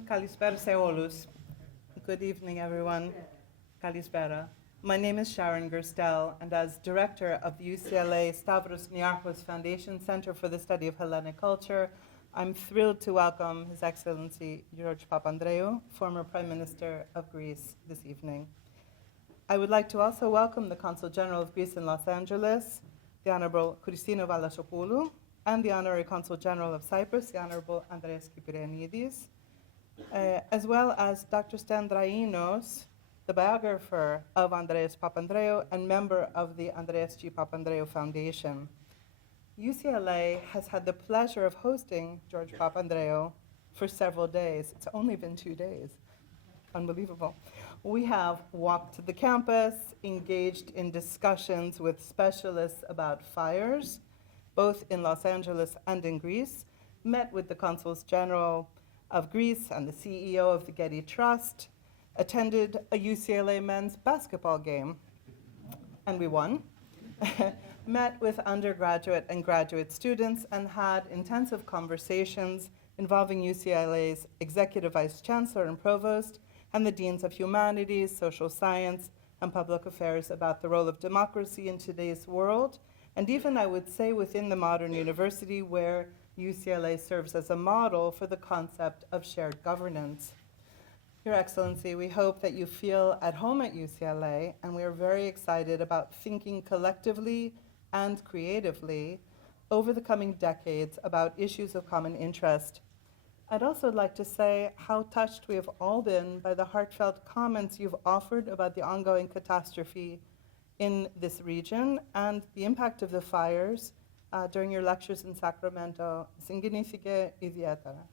Kalispera Seolus. Good evening, everyone. Kalispera. My name is Sharon Gerstel, and as director of the UCLA Stavros Niarchos Foundation Center for the Study of Hellenic Culture, I'm thrilled to welcome His Excellency George Papandreou, former Prime Minister of Greece, this evening. I would like to also welcome the Consul General of Greece in Los Angeles, the Honorable Christina Valasopoulou, and the Honorary Consul General of Cyprus, the Honorable Andreas Kyprianidis, as well as Dr. Stan Drainos, the biographer of Andreas Papandreou and member of the Andreas G. Papandreou Foundation. UCLA has had the pleasure of hosting George Papandreou for several days. It's only been 2 days. Unbelievable. We have walked the campus, engaged in discussions with specialists about fires, both in Los Angeles and in Greece, met with the Consuls General of Greece and the CEO of the Getty Trust, attended a UCLA men's basketball game, and we won, met with undergraduate and graduate students, and had intensive conversations involving UCLA's Executive Vice Chancellor and Provost and the Deans of Humanities, Social Science, and Public Affairs about the role of democracy in today's world, and even, I would say, within the modern university where UCLA serves as a model for the concept of shared governance. Your Excellency, we hope that you feel at home at UCLA, and we are very excited about thinking collectively and creatively over the coming decades about issues of common interest. I'd also like to say how touched we have all been by the heartfelt comments you've offered about the ongoing catastrophe in this region and the impact of the fires during your lectures in Sacramento. Significa idiotara.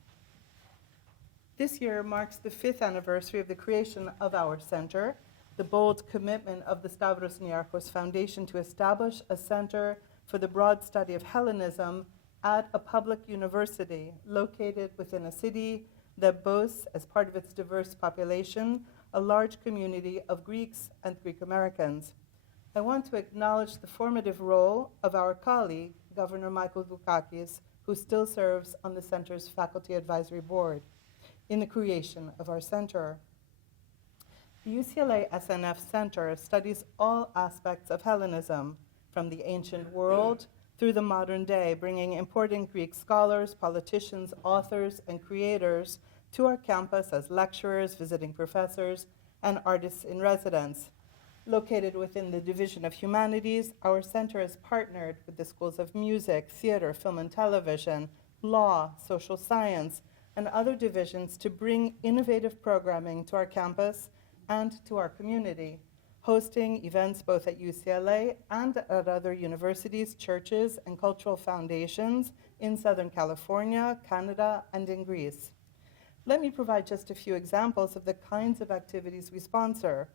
This year marks the 5th anniversary of the creation of our center, the bold commitment of the Stavros Niarchos Foundation to establish a center for the broad study of Hellenism at a public university located within a city that boasts, as part of its diverse population, a large community of Greeks and Greek Americans. I want to acknowledge the formative role of our colleague, Governor Michael Dukakis, who still serves on the center's faculty advisory board, in the creation of our center. The UCLA SNF Center studies all aspects of Hellenism, from the ancient world through the modern day, bringing important Greek scholars, politicians, authors, and creators to our campus as lecturers, visiting professors, and artists in residence. Located within the Division of Humanities, our center is partnered with the schools of music, theater, film and television, law, social science, and other divisions to bring innovative programming to our campus and to our community, hosting events both at UCLA and at other universities, churches, and cultural foundations in Southern California, Canada, and in Greece. Let me provide just a few examples of the kinds of activities we sponsor.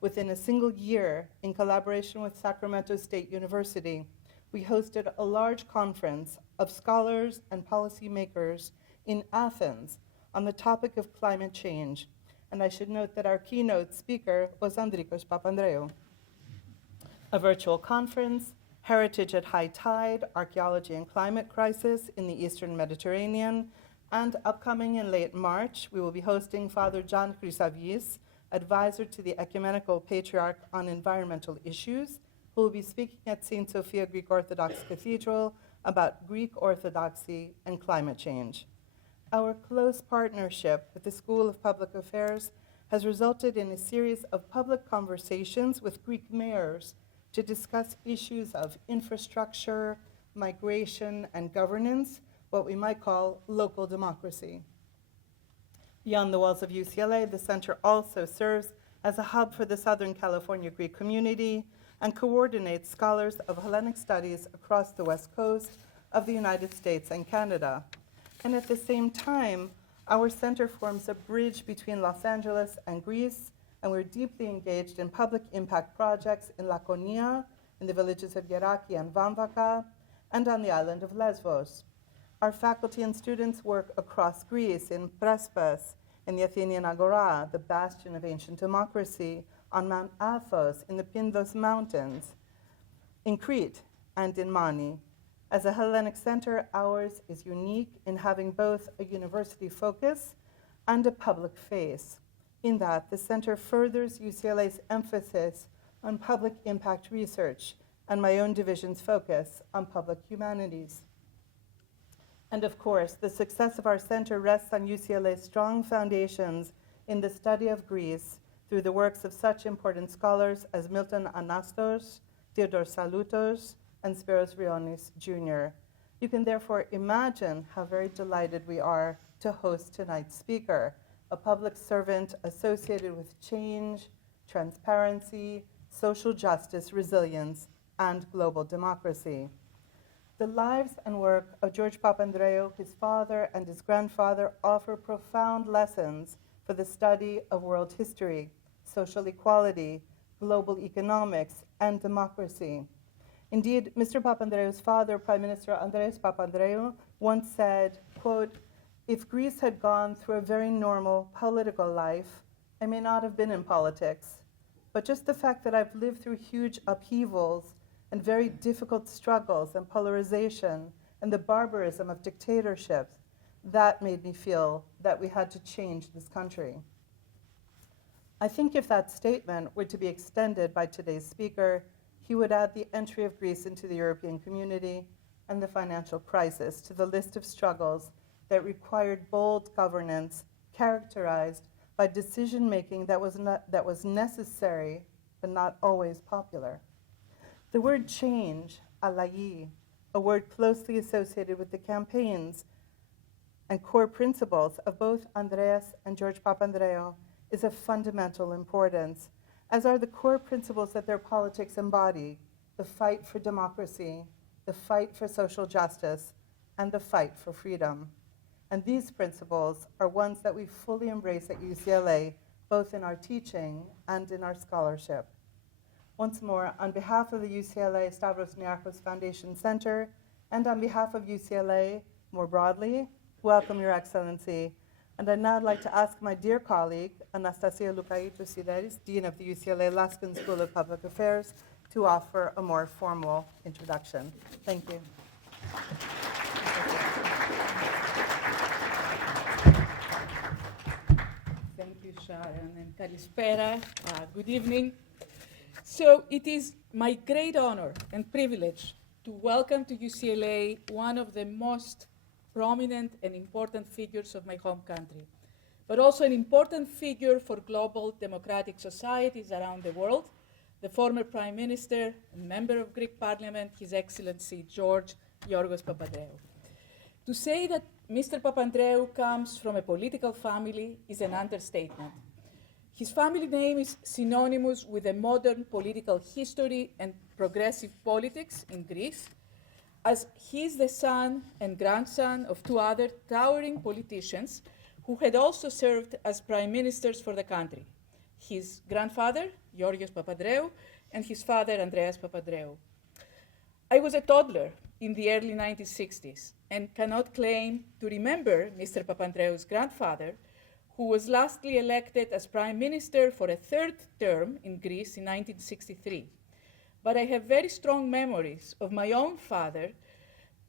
Within a single year, in collaboration with Sacramento State University, we hosted a large conference of scholars and policymakers in Athens on the topic of climate change. And I should note that our keynote speaker was Andrikos Papandreou. A virtual conference, Heritage at High Tide, Archaeology and Climate Crisis in the Eastern Mediterranean, and upcoming in late March, we will be hosting Father John Chrysavis, advisor to the Ecumenical Patriarch on Environmental Issues, who will be speaking at St. Sophia Greek Orthodox Cathedral about Greek Orthodoxy and climate change. Our close partnership with the School of Public Affairs has resulted in a series of public conversations with Greek mayors to discuss issues of infrastructure, migration, and governance, what we might call local democracy. Beyond the walls of UCLA, the center also serves as a hub for the Southern California Greek community and coordinates scholars of Hellenic studies across the West Coast of the United States and Canada. And at the same time, our center forms a bridge between Los Angeles and Greece, and we're deeply engaged in public impact projects in Laconia, in the villages of Geraki and Vamvaka, and on the island of Lesbos. Our faculty and students work across Greece, in Prespes, in the Athenian Agora, the bastion of ancient democracy, on Mount Athos, in the Pindos Mountains, in Crete, and in Mani. As a Hellenic center, ours is unique in having both a university focus and a public face, in that the center furthers UCLA's emphasis on public impact research and my own division's focus on public humanities. And of course, the success of our center rests on UCLA's strong foundations in the study of Greece through the works of such important scholars as Milton Anastos, Theodore Saloutos, and Spiros Rionis Jr. You can therefore imagine how very delighted we are to host tonight's speaker, a public servant associated with change, transparency, social justice, resilience, and global democracy. The lives and work of George Papandreou, his father and his grandfather, offer profound lessons for the study of world history, social equality, global economics, and democracy. Indeed, Mr. Papandreou's father, Prime Minister Andreas Papandreou, once said, quote, "If Greece had gone through a very normal political life, I may not have been in politics. But just the fact that I've lived through huge upheavals and very difficult struggles and polarization and the barbarism of dictatorships, that made me feel that we had to change this country." I think if that statement were to be extended by today's speaker, he would add the entry of Greece into the European community and the financial crisis to the list of struggles that required bold governance characterized by decision-making that was necessary but not always popular. The word change, alai, a word closely associated with the campaigns and core principles of both Andreas and George Papandreou, is of fundamental importance, as are the core principles that their politics embody: the fight for democracy, the fight for social justice, and the fight for freedom. And these principles are ones that we fully embrace at UCLA, both in our teaching and in our scholarship. Once more, on behalf of the UCLA Stavros Niarchos Foundation Center, and on behalf of UCLA more broadly, welcome, Your Excellency. And I'd now like to ask my dear colleague, Anastasia Lukaitou-Sideris, Dean of the UCLA Laskin School of Public Affairs, to offer a more formal introduction. Thank you. Thank you, Sharon, and kalispera. Good evening. So it is my great honor and privilege to welcome to UCLA one of the most prominent and important figures of my home country, but also an important figure for global democratic societies around the world, the former Prime Minister and member of Greek Parliament, His Excellency George Yorgos Papandreou. To say that Mr. Papandreou comes from a political family is an understatement. His family name is synonymous with a modern political history and progressive politics in Greece, as he is the son and grandson of two other towering politicians who had also served as prime ministers for the country: his grandfather, Georgios Papandreou, and his father, Andreas Papandreou. I was a toddler in the early 1960s and cannot claim to remember Mr. Papandreou's grandfather, who was lastly elected as prime minister for a third term in Greece in 1963. But I have very strong memories of my own father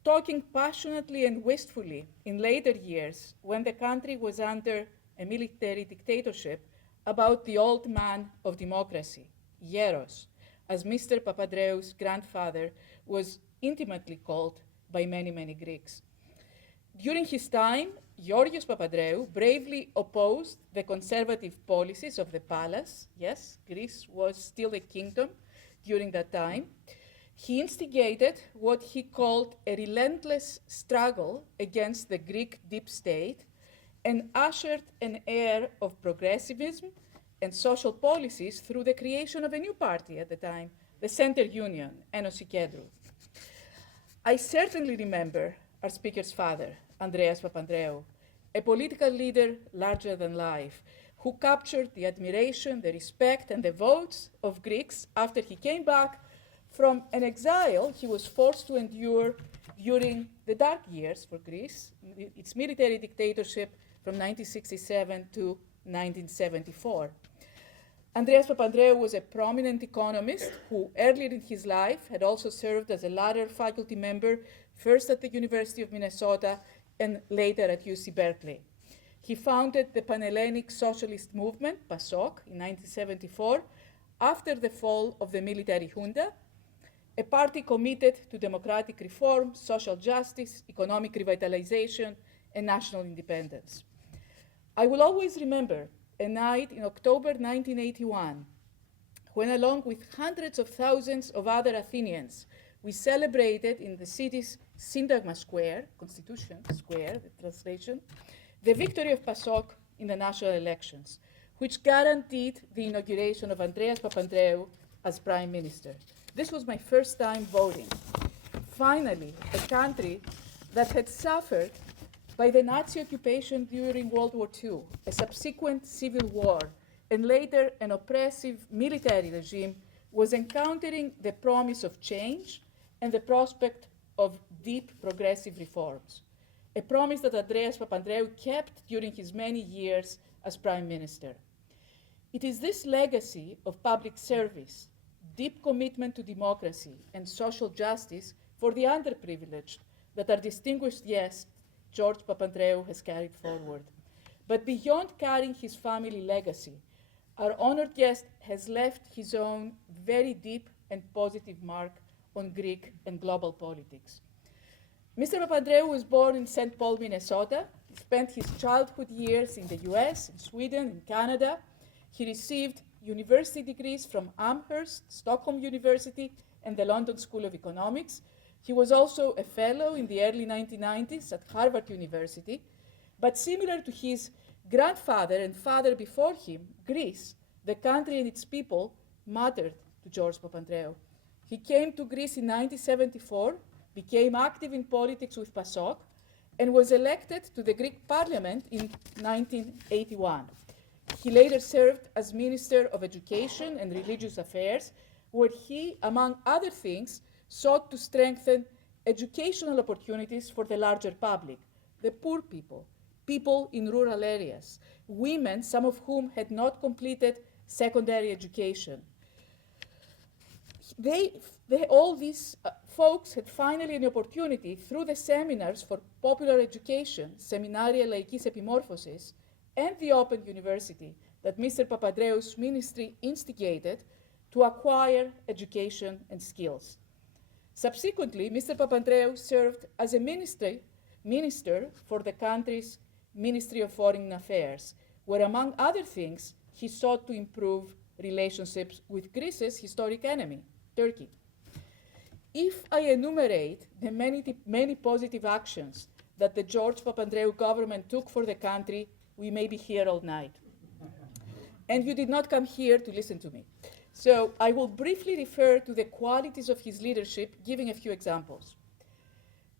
talking passionately and wistfully in later years, when the country was under a military dictatorship, about the old man of democracy, Yeros, as Mr. Papandreou's grandfather was intimately called by many, many Greeks. During his time, Georgios Papandreou bravely opposed the conservative policies of the palace. Yes, Greece was still a kingdom during that time. He instigated what he called a relentless struggle against the Greek deep state and ushered an era of progressivism and social policies through the creation of a new party at the time, the Center Union, Enosi Kedrou. I certainly remember our speaker's father, Andreas Papandreou, a political leader larger than life, who captured the admiration, the respect, and the votes of Greeks after he came back from an exile he was forced to endure during the dark years for Greece, its military dictatorship from 1967 to 1974. Andreas Papandreou was a prominent economist who earlier in his life had also served as a lateral faculty member, first at the University of Minnesota and later at UC Berkeley. He founded the Pan-Hellenic Socialist Movement, PASOK, in 1974, after the fall of the military junta, a party committed to democratic reform, social justice, economic revitalization, and national independence. I will always remember a night in October 1981, when along with hundreds of thousands of other Athenians, we celebrated in the city's Syntagma Square, Constitution Square, the translation, the victory of PASOK in the national elections, which guaranteed the inauguration of Andreas Papandreou as prime minister. This was my first time voting. Finally, a country that had suffered by the Nazi occupation during World War II, a subsequent civil war, and later an oppressive military regime, was encountering the promise of change and the prospect of deep progressive reforms, a promise that Andreas Papandreou kept during his many years as prime minister. It is this legacy of public service, deep commitment to democracy and social justice for the underprivileged that our distinguished guest, George Papandreou, has carried forward. But beyond carrying his family legacy, our honored guest has left his own very deep and positive mark on Greek and global politics. Mr. Papandreou was born in St. Paul, Minnesota. He spent his childhood years in the US, in Sweden, in Canada. He received university degrees from Amherst, Stockholm University, and the London School of Economics. He was also a fellow in the early 1990s at Harvard University. But similar to his grandfather and father before him, Greece, the country and its people, mattered to George Papandreou. He came to Greece in 1974, became active in politics with PASOK, and was elected to the Greek parliament in 1981. He later served as Minister of Education and Religious Affairs, where he, among other things, sought to strengthen educational opportunities for the larger public, the poor people, people in rural areas, women, some of whom had not completed secondary education. All these folks had finally an opportunity through the seminars for popular education, Seminaria Laikis Epimorphosis, and the Open University that Mr. Papandreou's ministry instigated to acquire education and skills. Subsequently, Mr. Papandreou served as a minister for the country's Ministry of Foreign Affairs, where, among other things, he sought to improve relationships with Greece's historic enemy, Turkey. If I enumerate the many positive actions that the George Papandreou government took for the country, we may be here all night. And you did not come here to listen to me. So I will briefly refer to the qualities of his leadership, giving a few examples.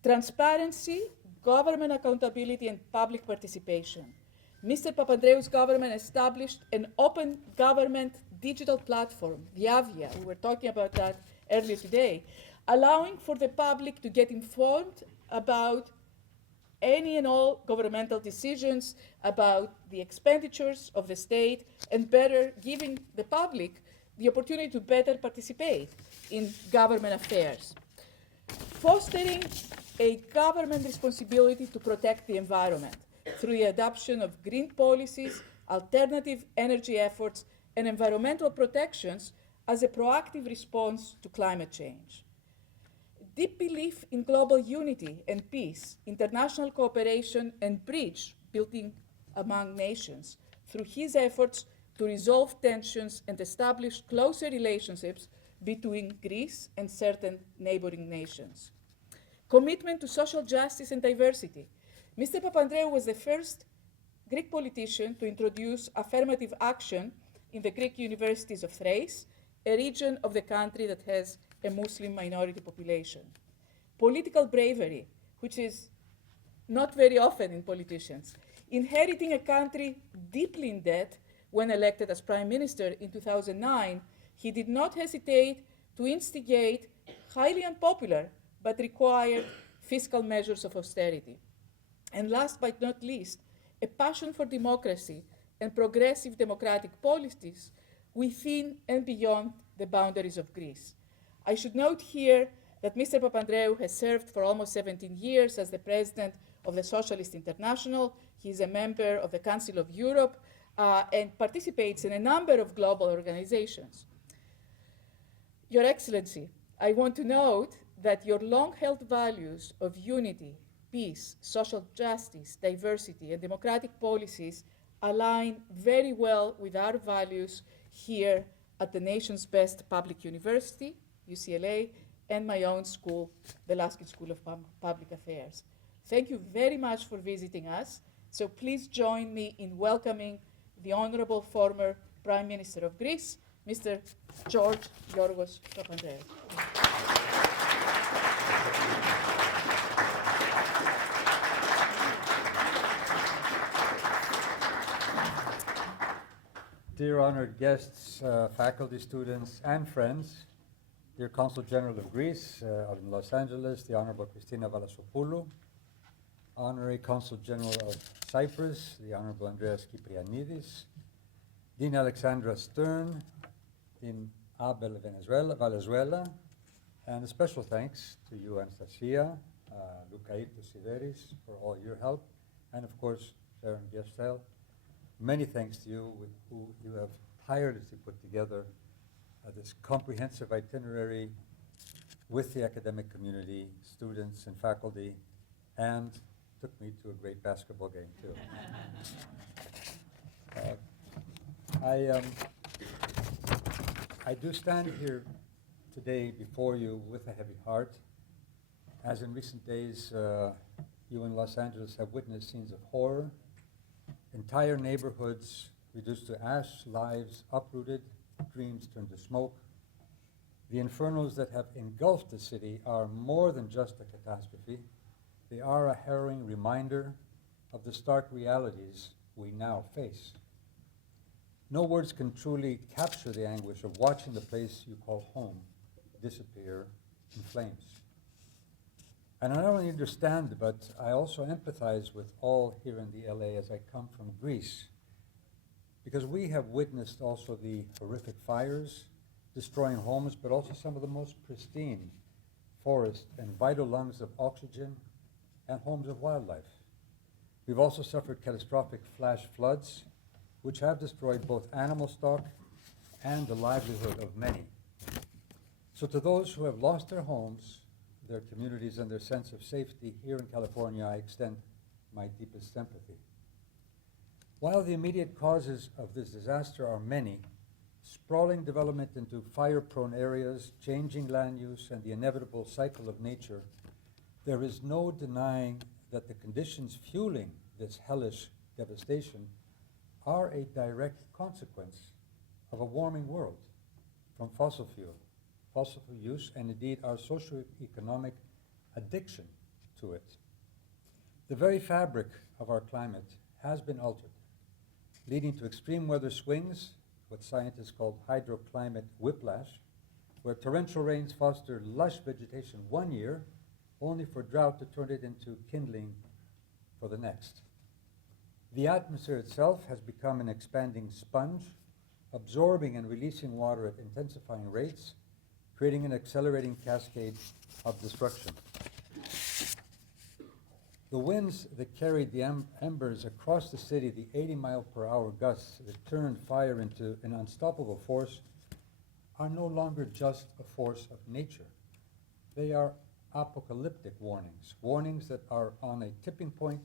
Transparency, government accountability, and public participation. Mr. Papandreou's government established an open government digital platform, the Avia, we were talking about that earlier today, allowing for the public to get informed about any and all governmental decisions, about the expenditures of the state, and better giving the public the opportunity to better participate in government affairs. Fostering a government responsibility to protect the environment through the adoption of green policies, alternative energy efforts, and environmental protections as a proactive response to climate change. Deep belief in global unity and peace, international cooperation, and bridge building among nations through his efforts to resolve tensions and establish closer relationships between Greece and certain neighboring nations. Commitment to social justice and diversity. Mr. Papandreou was the first Greek politician to introduce affirmative action in the Greek universities of Thrace, a region of the country that has a Muslim minority population. Political bravery, which is not very often in politicians. Inheriting a country deeply in debt when elected as prime minister in 2009, he did not hesitate to instigate highly unpopular but required fiscal measures of austerity. And last but not least, a passion for democracy and progressive democratic policies within and beyond the boundaries of Greece. I should note here that Mr. Papandreou has served for almost 17 years as the president of the Socialist International. He's a member of the Council of Europe and participates in a number of global organizations. Your Excellency, I want to note that your long-held values of unity, peace, social justice, diversity, and democratic policies align very well with our values here at the nation's best public university, UCLA, and my own school, the Laskin School of Public Affairs. Thank you very much for visiting us. So please join me in welcoming the Honorable former Prime Minister of Greece, Mr. George Yorgos Papandreou. Dear honored guests, faculty, students, and friends, dear Consul General of Greece out in Los Angeles, the Honorable Christina Valasopoulou, Honorary Consul General of Cyprus, the Honorable Andreas Kyprianidis, Dean Alexandra Stern, Dean Abel Valenzuela, and a special thanks to you, Anastasia, Lucaito Sideris, for all your help, and of course, Sharon Gestel. Many thanks to you with who you have tirelessly put together this comprehensive itinerary with the academic community, students and faculty, and took me to a great basketball game too. I do stand here today before you with a heavy heart, as in recent days you in Los Angeles have witnessed scenes of horror, entire neighborhoods reduced to ash, lives uprooted, dreams turned to smoke. The infernos that have engulfed the city are more than just a catastrophe. They are a harrowing reminder of the stark realities we now face. No words can truly capture the anguish of watching the place you call home disappear in flames. And I not only understand, but I also empathize with all here in the LA as I come from Greece, because we have witnessed also the horrific fires destroying homes, but also some of the most pristine forests and vital lungs of oxygen and homes of wildlife. We've also suffered catastrophic flash floods, which have destroyed both animal stock and the livelihood of many. So to those who have lost their homes, their communities, and their sense of safety here in California, I extend my deepest sympathy. While the immediate causes of this disaster are many, sprawling development into fire-prone areas, changing land use, and the inevitable cycle of nature, there is no denying that the conditions fueling this hellish devastation are a direct consequence of a warming world from fossil fuel use, and indeed our socio-economic addiction to it. The very fabric of our climate has been altered, leading to extreme weather swings, what scientists call hydroclimate whiplash, where torrential rains foster lush vegetation one year, only for drought to turn it into kindling for the next. The atmosphere itself has become an expanding sponge, absorbing and releasing water at intensifying rates, creating an accelerating cascade of destruction. The winds that carried the embers across the city, the 80-mile-per-hour gusts that turned fire into an unstoppable force, are no longer just a force of nature. They are apocalyptic warnings, warnings that are on a tipping point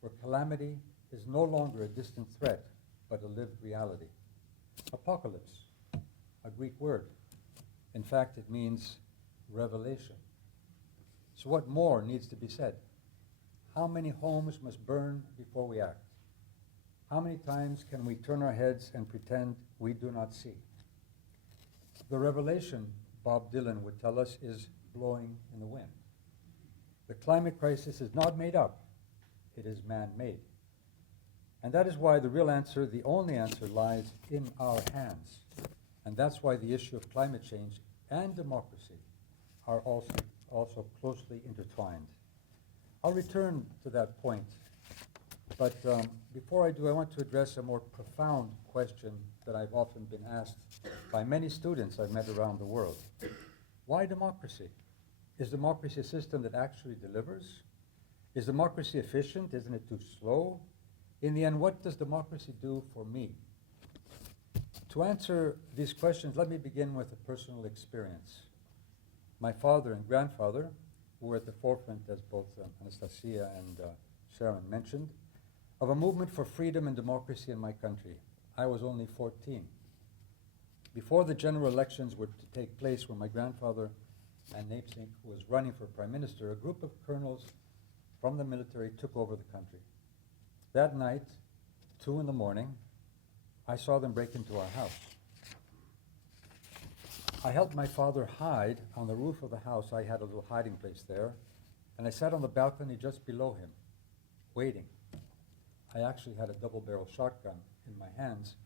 where calamity is no longer a distant threat, but a lived reality. Apocalypse, a Greek word. In fact, it means revelation. So what more needs to be said? How many homes must burn before we act? How many times can we turn our heads and pretend we do not see? The revelation, Bob Dylan would tell us, is blowing in the wind. The climate crisis is not made up, it is man-made. And that is why the real answer, the only answer, lies in our hands. And that's why the issue of climate change and democracy are also closely intertwined. I'll return to that point, but before I do, I want to address a more profound question that I've often been asked by many students I've met around the world. Why democracy? Is democracy a system that actually delivers? Is democracy efficient? Isn't it too slow? In the end, what does democracy do for me? To answer these questions, let me begin with a personal experience. My father and grandfather were at the forefront, as both Anastasia and Sharon mentioned, of a movement for freedom and democracy in my country. I was only 14. Before the general elections were to take place, when my grandfather and namesake was running for prime minister, a group of colonels from the military took over the country. That night, 2 in the morning, I saw them break into our house. I helped my father hide on the roof of the house. I had a little hiding place there, and I sat on the balcony just below him, waiting. I actually had a double-barrel shotgun in my hands,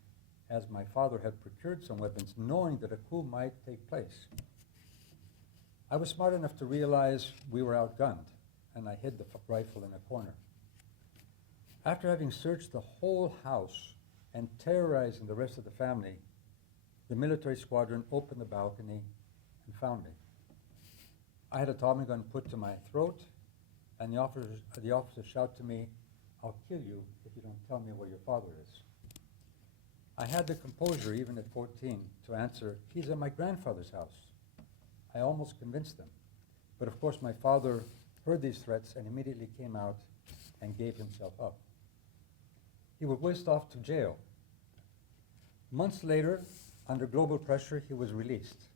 as my father had procured some weapons, knowing that a coup might take place. I was smart enough to realize we were outgunned, and I hid the rifle in a corner. After having searched the whole house and terrorizing the rest of the family, the military squadron opened the balcony and found me. I had a Tommy gun put to my throat, and the officer shouted to me, "I'll kill you if you don't tell me where your father is." I had the composure, even at 14, to answer, "He's at my grandfather's house." I almost convinced them. But of course, my father heard these threats and immediately came out and gave himself up. He was whisked off to jail. Months later, under global pressure, he was released.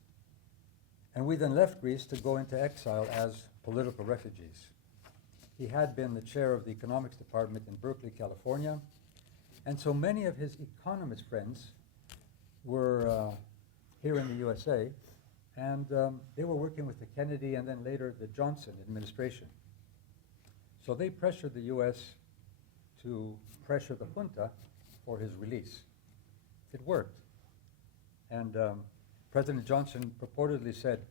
And we then left Greece to go into exile as political refugees. He had been the chair of the economics department in Berkeley, California, and so many of his economist friends were here in the USA, and they were working with the Kennedy and then later the Johnson administration. So they pressured the US to pressure the junta for his release. It worked. And President Johnson purportedly said,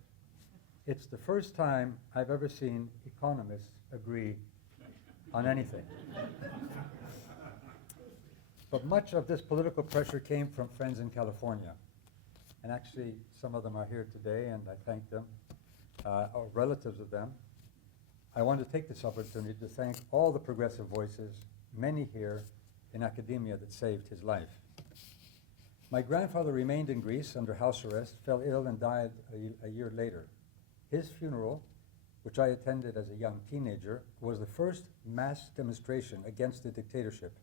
"It's the first time I've ever seen economists agree on anything." But much of this political pressure came from friends in California. And actually, some of them are here today, and I thank them, or relatives of them. I want to take this opportunity to thank all the progressive voices, many here in academia, that saved his life. My grandfather remained in Greece under house arrest, fell ill, and died a year later. His funeral, which I attended as a young teenager, was the first mass demonstration against the dictatorship.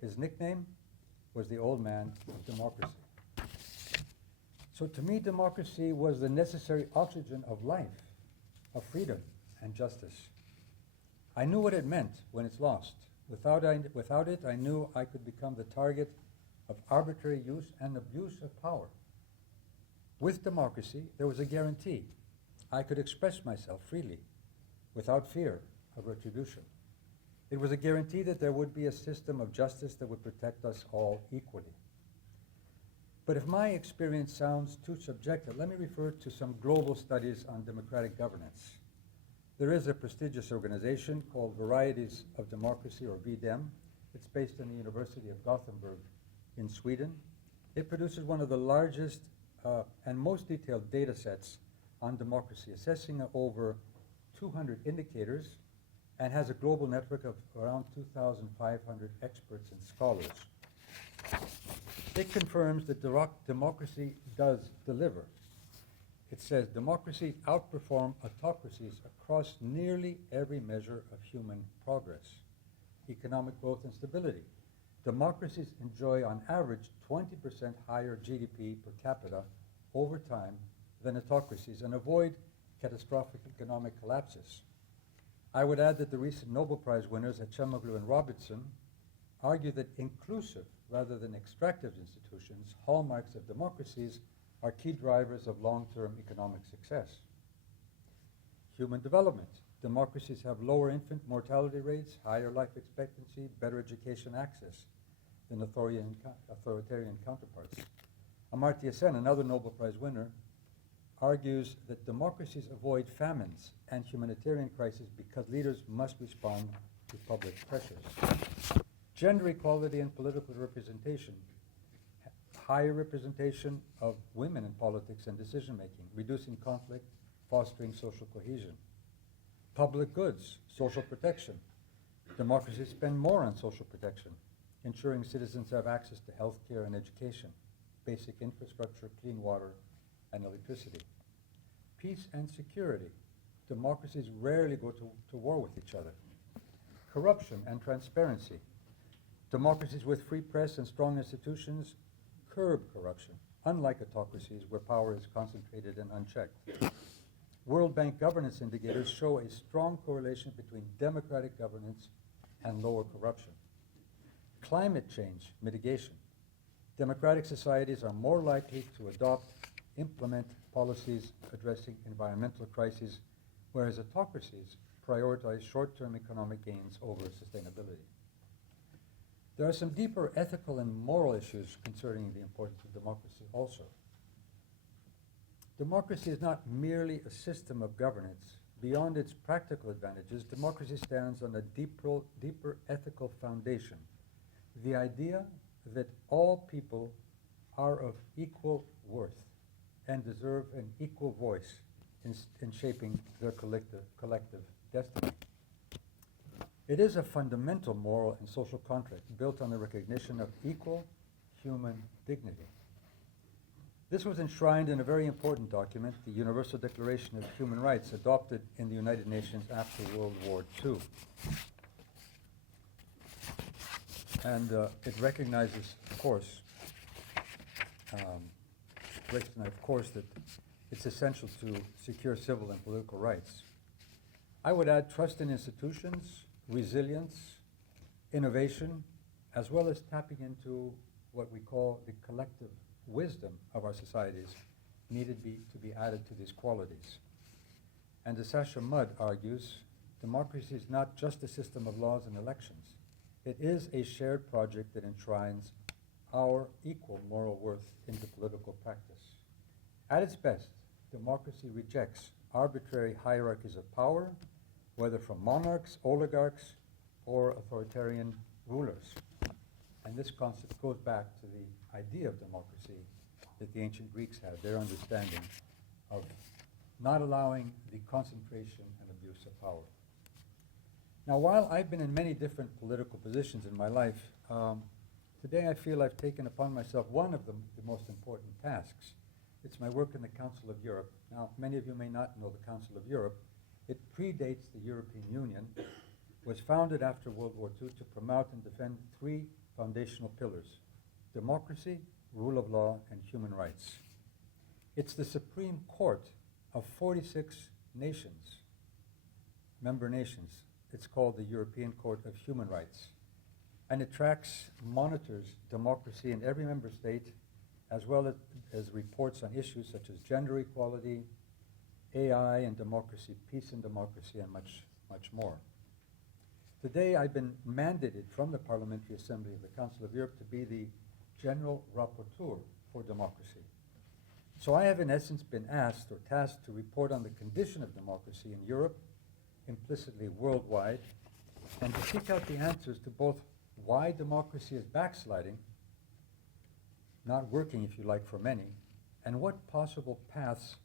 His nickname was the Old Man of Democracy. So to me, democracy was the necessary oxygen of life, of freedom and justice. I knew what it meant when it's lost. Without it, I knew I could become the target of arbitrary use and abuse of power. With democracy, there was a guarantee. I could express myself freely, without fear of retribution. It was a guarantee that there would be a system of justice that would protect us all equally. But if my experience sounds too subjective, let me refer to some global studies on democratic governance. There is a prestigious organization called Varieties of Democracy, or VDEM. It's based in the University of Gothenburg in Sweden. It produces one of the largest and most detailed data sets on democracy, assessing over 200 indicators, and has a global network of around 2,500 experts and scholars. It confirms that democracy does deliver. It says democracies outperform autocracies across nearly every measure of human progress, economic growth and stability. Democracies enjoy on average 20% higher GDP per capita over time than autocracies and avoid catastrophic economic collapses. I would add that the recent Nobel Prize winners Acemoglu and Robertson argue that inclusive rather than extractive institutions, hallmarks of democracies, are key drivers of long-term economic success. Human development. Democracies have lower infant mortality rates, higher life expectancy, better education access than authoritarian counterparts. Amartya Sen, another Nobel Prize winner, argues that democracies avoid famines and humanitarian crises because leaders must respond to public pressures. Gender equality and political representation. Higher representation of women in politics and decision-making, reducing conflict, fostering social cohesion. public goods, social protection. Democracies spend more on social protection, ensuring citizens have access to health care and education, basic infrastructure, clean water, and electricity. Peace and security. Democracies rarely go to war with each other. Corruption and transparency. Democracies with free press and strong institutions curb corruption, unlike autocracies where power is concentrated and unchecked. World Bank governance indicators show a strong correlation between democratic governance and lower corruption. Climate change mitigation. Democratic societies are more likely to implement policies addressing environmental crises, whereas autocracies prioritize short-term economic gains over sustainability. There are some deeper ethical and moral issues concerning the importance of democracy also. Democracy is not merely a system of governance. Beyond its practical advantages, democracy stands on a deeper ethical foundation. The idea that all people are of equal worth and deserve an equal voice in shaping their collective destiny. It is a fundamental moral and social contract built on the recognition of equal human dignity. This was enshrined in a very important document, the Universal Declaration of Human Rights, adopted in the United Nations after World War II. And it recognizes, of course, that it's essential to secure civil and political rights. I would add trust in institutions, resilience, innovation, as well as tapping into what we call the collective wisdom of our societies needed to be added to these qualities. And as Sasha Mudd argues, democracy is not just a system of laws and elections. It is a shared project that enshrines our equal moral worth into political practice. At its best, democracy rejects arbitrary hierarchies of power, whether from monarchs, oligarchs, or authoritarian rulers. And this concept goes back to the idea of democracy that the ancient Greeks had, their understanding of not allowing the concentration and abuse of power. Now, while I've been in many different political positions in my life, today I feel I've taken upon myself one of the most important tasks. It's my work in the Council of Europe. Now, many of you may not know the Council of Europe. It predates the European Union, was founded after World War II to promote and defend three foundational pillars: democracy, rule of law, and human rights. It's the Supreme Court of 46 nations, member nations. It's called the European Court of Human Rights. And it tracks, monitors democracy in every member state, as well as reports on issues such as gender equality, AI and democracy, peace and democracy, and much, much more. Today, I've been mandated from the Parliamentary Assembly of the Council of Europe to be the General Rapporteur for democracy. So I have, in essence, been asked or tasked to report on the condition of democracy in Europe, implicitly worldwide, and to seek out the answers to both why democracy is backsliding, not working, if you like, for many, and what possible paths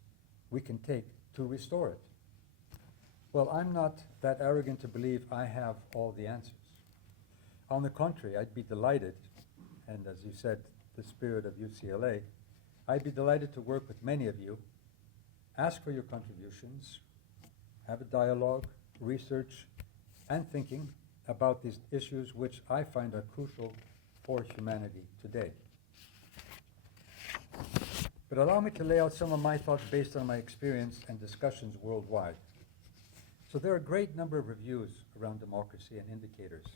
we can take to restore it. Well, I'm not that arrogant to believe I have all the answers. On the contrary, I'd be delighted, and as you said, the spirit of UCLA, I'd be delighted to work with many of you, ask for your contributions, have a dialogue, research, and thinking about these issues which I find are crucial for humanity today. But allow me to lay out some of my thoughts based on my experience and discussions worldwide. So there are a great number of reviews around democracy and indicators.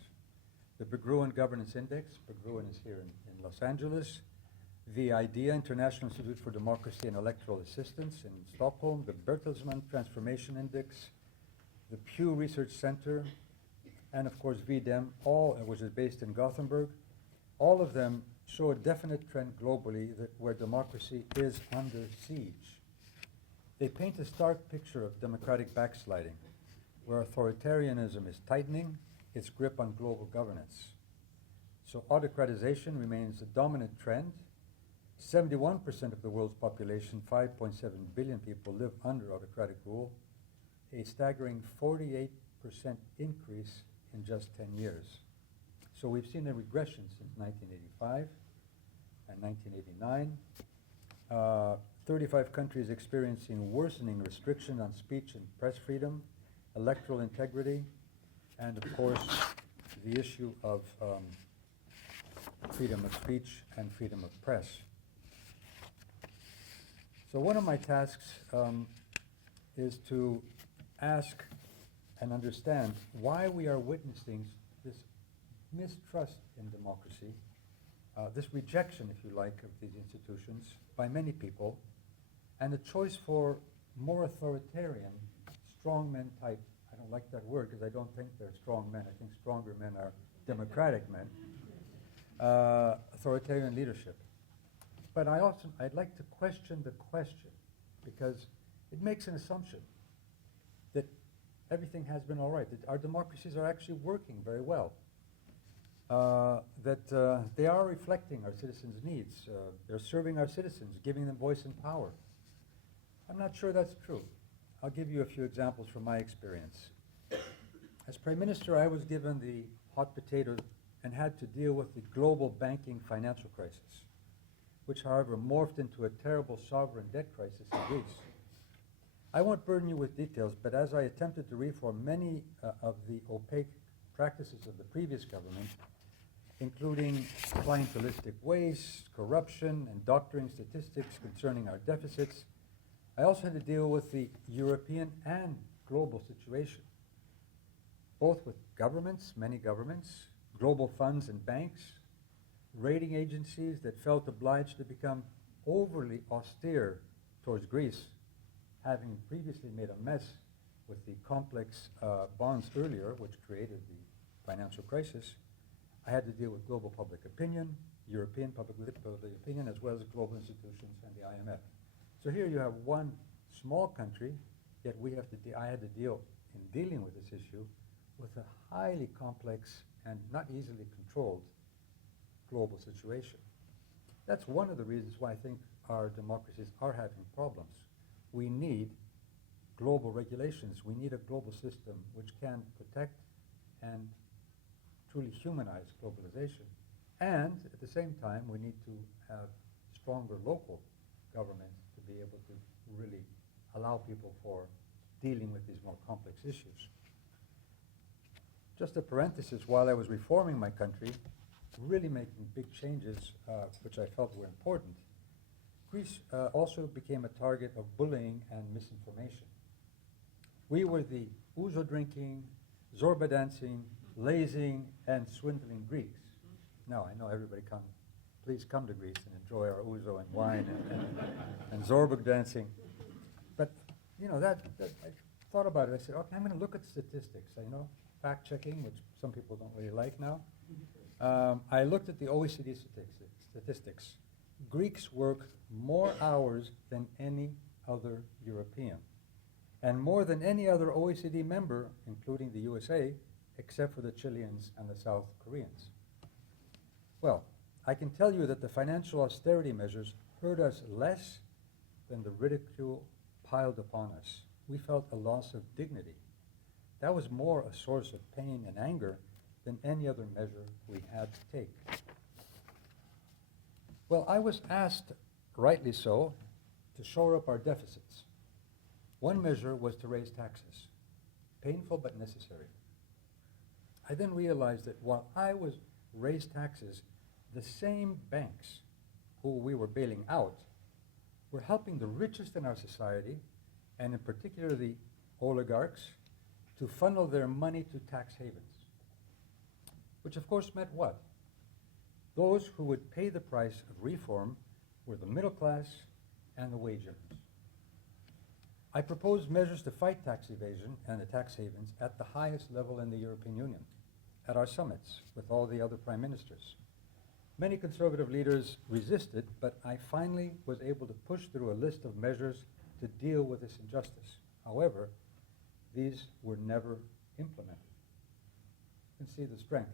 The Papandreou Governance Index, Papandreou is here in Los Angeles, the IDEA, International Institute for Democracy and Electoral Assistance in Stockholm, the Bertelsmann Transformation Index, the Pew Research Center, and of course VDEM, which is based in Gothenburg. All of them show a definite trend globally where democracy is under siege. They paint a stark picture of democratic backsliding, where authoritarianism is tightening its grip on global governance. So autocratization remains a dominant trend. 71% of the world's population, 5.7 billion people, live under autocratic rule. a staggering 48% increase in just 10 years. So we've seen a regression since 1985 and 1989. 35 countries experiencing worsening restriction on speech and press freedom, electoral integrity, and of course the issue of freedom of speech and freedom of press. So one of my tasks is to ask and understand why we are witnessing this mistrust in democracy, this rejection, if you like, of these institutions by many people, and a choice for more authoritarian, strongmen type. I don't like that word because I don't think they're strong men. I think stronger men are democratic men. Authoritarian leadership. But I'd like to question the question, because it makes an assumption that everything has been all right, that our democracies are actually working very well, that they are reflecting our citizens' needs, they're serving our citizens, giving them voice and power. I'm not sure that's true. I'll give you a few examples from my experience. As Prime Minister, I was given the hot potato and had to deal with the global banking financial crisis, which, however, morphed into a terrible sovereign debt crisis in Greece. I won't burden you with details, but as I attempted to reform many of the opaque practices of the previous government, including clientelistic waste, corruption, and doctoring statistics concerning our deficits, I also had to deal with the European and global situation, both with governments, many governments, global funds and banks, rating agencies that felt obliged to become overly austere towards Greece, having previously made a mess with the complex bonds earlier, which created the financial crisis. I had to deal with global public opinion, European public opinion, as well as global institutions and the IMF. So here you have one small country, yet I had to deal, in dealing with this issue, with a highly complex and not easily controlled global situation. That's one of the reasons why I think our democracies are having problems. We need global regulations. We need a global system which can protect and truly humanize globalization. And at the same time, we need to have stronger local governments to be able to really allow people for dealing with these more complex issues. Just a parenthesis, while I was reforming my country, really making big changes, which I felt were important, Greece also became a target of bullying and misinformation. We were the ouzo drinking, zorba dancing, lazing, and swindling Greeks. Now, I know everybody please come to Greece and enjoy our ouzo and wine and zorba dancing. But, you know, that I thought about it. I said, okay, I'm going to look at statistics. Fact-checking, which some people don't really like now. I looked at the OECD statistics. Greeks work more hours than any other European, and more than any other OECD member, including the USA, except for the Chileans and the South Koreans. Well, I can tell you that the financial austerity measures hurt us less than the ridicule piled upon us. We felt a loss of dignity. That was more a source of pain and anger than any other measure we had to take. Well, I was asked, rightly so, to shore up our deficits. One measure was to raise taxes, painful but necessary. I then realized that while I was raised taxes, the same banks who we were bailing out were helping the richest in our society, and in particular the oligarchs, to funnel their money to tax havens. Which of course meant what? Those who would pay the price of reform were the middle class and the wage earners. I proposed measures to fight tax evasion and the tax havens at the highest level in the European Union, at our summits with all the other prime ministers. Many conservative leaders resisted, but I finally was able to push through a list of measures to deal with this injustice. However, these were never implemented. You can see the strength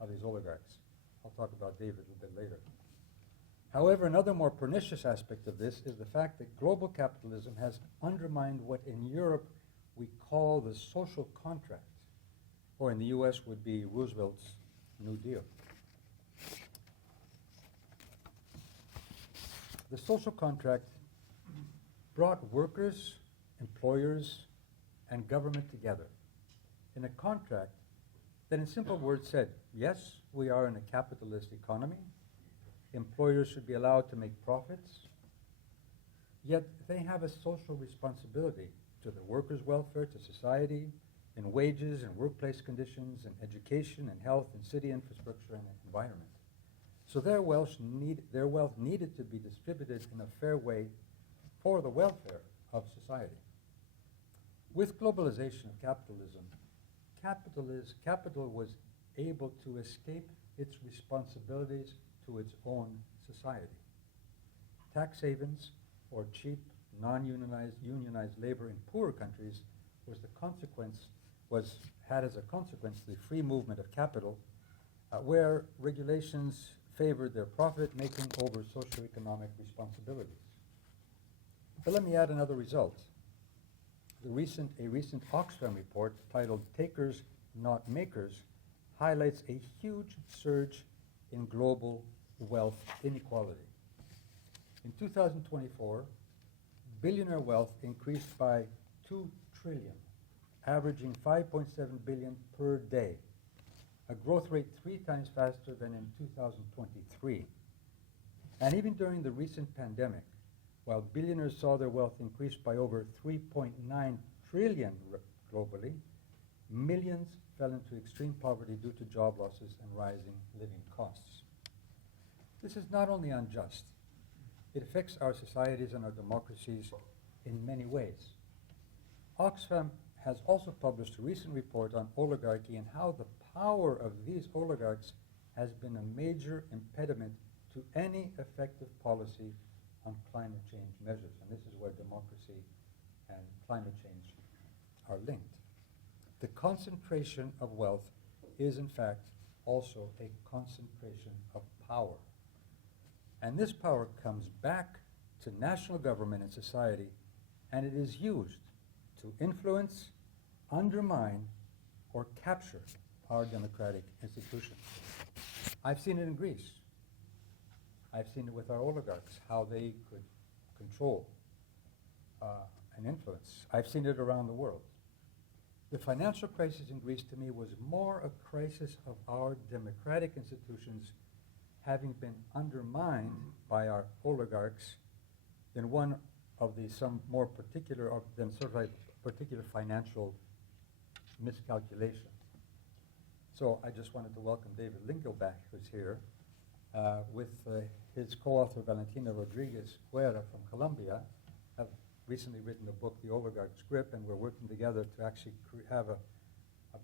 of these oligarchs. I'll talk about David a little bit later. However, another more pernicious aspect of this is the fact that global capitalism has undermined what in Europe we call the social contract, or in the US would be Roosevelt's New Deal. The social contract brought workers, employers, and government together in a contract that in simple words said, yes, we are in a capitalist economy, employers should be allowed to make profits, yet they have a social responsibility to the workers' welfare, to society, in wages and workplace conditions, in education and health and city infrastructure and environment. So their wealth needed to be distributed in a fair way for the welfare of society. With globalization of capitalism, capital was able to escape its responsibilities to its own society. Tax havens or cheap, unionized labor in poorer countries had as a consequence the free movement of capital, where regulations favored their profit-making over socioeconomic responsibilities. But let me add another result. A recent Oxfam report titled "Takers, Not Makers" highlights a huge surge in global wealth inequality. In 2024, billionaire wealth increased by 2 trillion, averaging 5.7 billion per day, a growth rate 3 times faster than in 2023. And even during the recent pandemic, while billionaires saw their wealth increase by over 3.9 trillion globally, millions fell into extreme poverty due to job losses and rising living costs. This is not only unjust, it affects our societies and our democracies in many ways. Oxfam has also published a recent report on oligarchy and how the power of these oligarchs has been a major impediment to any effective policy on climate change measures. And this is where democracy and climate change are linked. The concentration of wealth is, in fact, also a concentration of power. And this power comes back to national government and society, and it is used to influence, undermine, or capture our democratic institutions. I've seen it in Greece. I've seen it with our oligarchs, how they could control and influence. I've seen it around the world. The financial crisis in Greece, to me, was more a crisis of our democratic institutions having been undermined by our oligarchs than one of some more particular, or than sort of like particular financial miscalculation. So I just wanted to welcome David Lingelbach, who's here, with his co-author Valentina Rodriguez Guerra from Colombia. Have recently written a book, The Oligarch's Grip, and we're working together to actually have a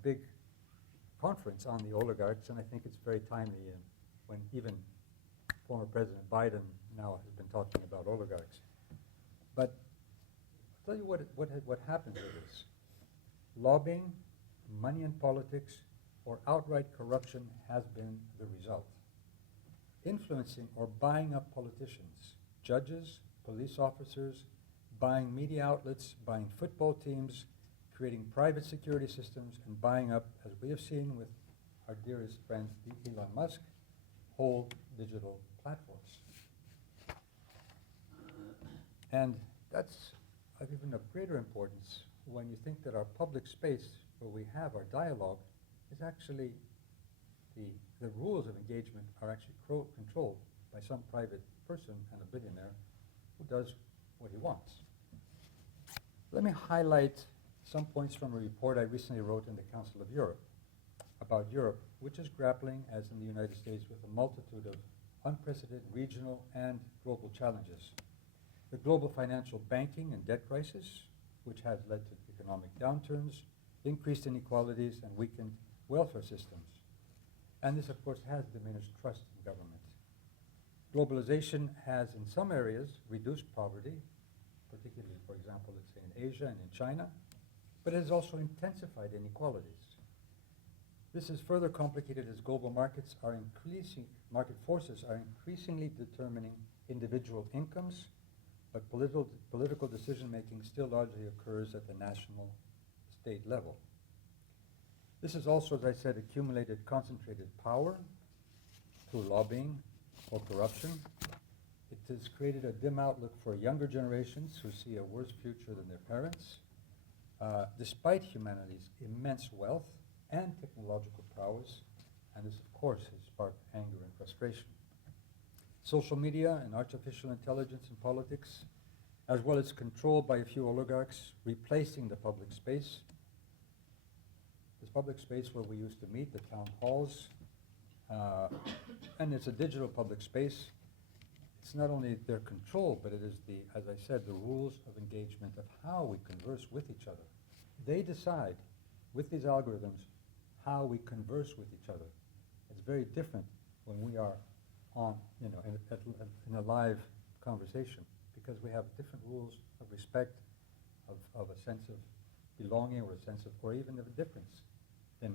big conference on the oligarchs, and I think it's very timely when even former President Biden now has been talking about oligarchs. But I'll tell you what happens with this. Lobbying, money in politics, or outright corruption has been the result. Influencing or buying up politicians, judges, police officers, buying media outlets, buying football teams, creating private security systems, and buying up, as we have seen with our dearest friend Elon Musk, whole digital platforms. And that's of even of greater importance when you think that our public space where we have our dialogue is actually the rules of engagement are actually controlled by some private person and a billionaire who does what he wants. Let me highlight some points from a report I recently wrote in the Council of Europe about Europe, which is grappling, as in the United States, with a multitude of unprecedented regional and global challenges. The global financial banking and debt crisis, which has led to economic downturns, increased inequalities, and weakened welfare systems. And this, of course, has diminished trust in government. Globalization has, in some areas, reduced poverty, particularly, for example, let's say in Asia and in China, but it has also intensified inequalities. This is further complicated as global market forces are increasingly determining individual incomes, but political decision-making still largely occurs at the national state level. This is also, as I said, accumulated concentrated power through lobbying or corruption. It has created a dim outlook for younger generations who see a worse future than their parents. Despite humanity's immense wealth and technological prowess, and this, of course, has sparked anger and frustration. Social media and artificial intelligence in politics, as well as control by a few oligarchs, replacing the public space. This public space where we used to meet, the town halls, and it's a digital public space. It's not only their control, but it is the, as I said, the rules of engagement of how we converse with each other. They decide, with these algorithms, how we converse with each other. It's very different when we are on, in a live conversation, because we have different rules of respect, of a sense of belonging, or a sense of, or even of a difference, than